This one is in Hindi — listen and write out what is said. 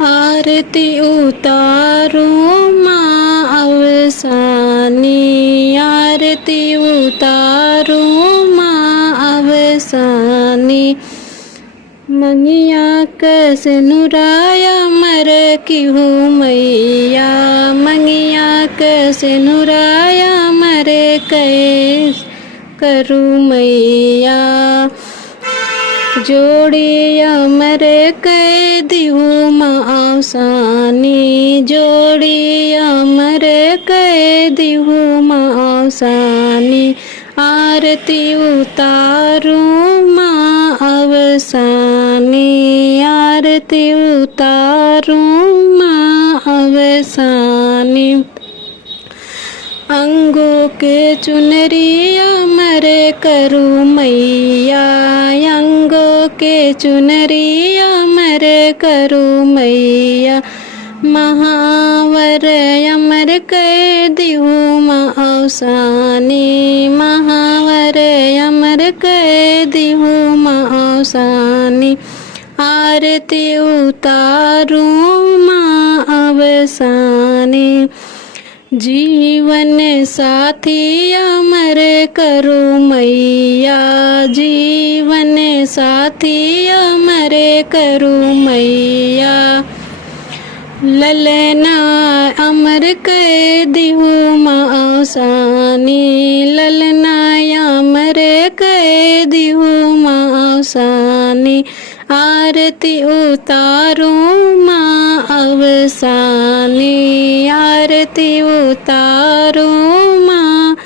आरती उतारो माँ अवसानी, आरती उतारो माँ अवसानी। मंगिया कैसे नुराया मर की हो मैया, मंगिया कैसे नुराया मरे कैसे करूँ मैया। जोड़ी अमर कैदी हूँ माँ अवसानी, जोड़ी अमर कैदी हूँ माँ अवसानी। आरती उतारो माँ अवसानी, आरती उतारो माँ अवसानी। अंगों के चुनरिया मरे करूँ मैया, अंगों के चुनरिया मरे करूँ मैया। महावर अमर कैदी हूँ माँ अवसानी, महावर अमर कैदी हूँ माँ अवसानी। आरती उतारो माँ अवसानी। जीवन साथी अमर करो मैया, जीवन साथी अमर करो मैया। ललना अमर कैदी हूँ माँ अवसानी, ललना अमर कैदी हूँ माँ अवसानी। आरती उतारो माँ अवसानी, आरती उतारो माँ